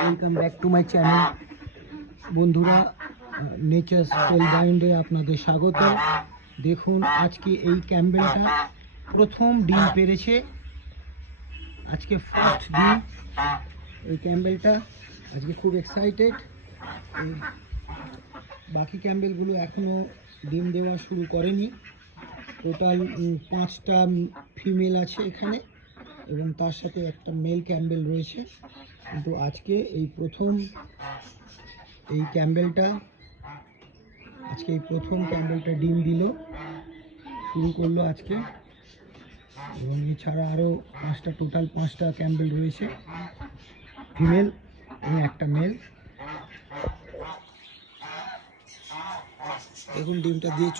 Welcome back to my channel বন্ধুরা, nature spell বাউন্ডে আপনাদের স্বাগত। দেখুন আজকে এই ক্যাম্বেলটা প্রথম ডিম পেড়েছে, আজকে ফার্স্ট ডিম। এই ক্যাম্বেলটা আজকে খুব এক্সাইটেড। বাকি ক্যাম্বেলগুলো এখনও ডিম দেওয়া শুরু করেনি। টোটাল 5টা ফিমেল আছে এখানে এবং তার সাথে একটা মেল ক্যাম্বেল রয়েছে, কিন্তু আজকে এই প্রথম ক্যাম্বেলটা ডিম দিল, শুরু করলো আজকে। এবং এছাড়া আরও টোটাল 5টা ক্যাম্বেল রয়েছে, ফিমেল এবং একটা মেল। দেখুন ডিমটা দিয়ে